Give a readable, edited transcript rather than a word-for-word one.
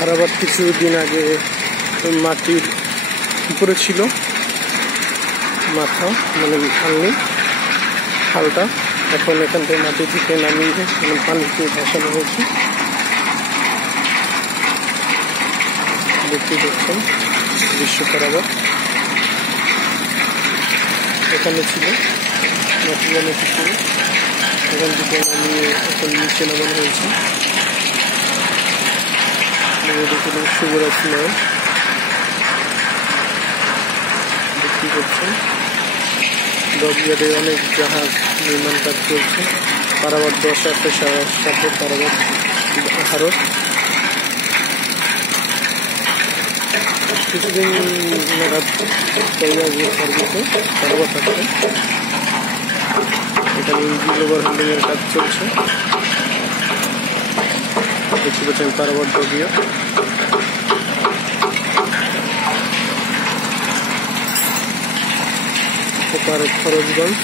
আর আবার কিছুদিন আগে মাটির উপরে ছিল মাথা, মানে খালটা। এখন এখান থেকে মাটি থেকে নামিয়ে পানিতে ভাসানো হয়েছে। দেখতে পাচ্ছেন দৃশ্য বরাবর এখানে ছিল মাটি অনেক ছিল, এখান থেকে নামিয়ে এখন নিচে নামানো হয়েছে। শুভরাত্রি নয়, দেখতে পাচ্ছেন ডকইয়ার্ডে অনেক জাহাজ নির্মাণ কাজ চলছে। পারাবার 10 সাথে পারাবার 18 কিছুদিন নাগাদ সার্ভিসে পারাবার থাকছে। এখানে ইঞ্জিন ওভারহোল্ডিং এর কাজ চলছে। দেখতে পাচ্ছেন পারাবার ডকইয়ার্ড। খরচগঞ্জ।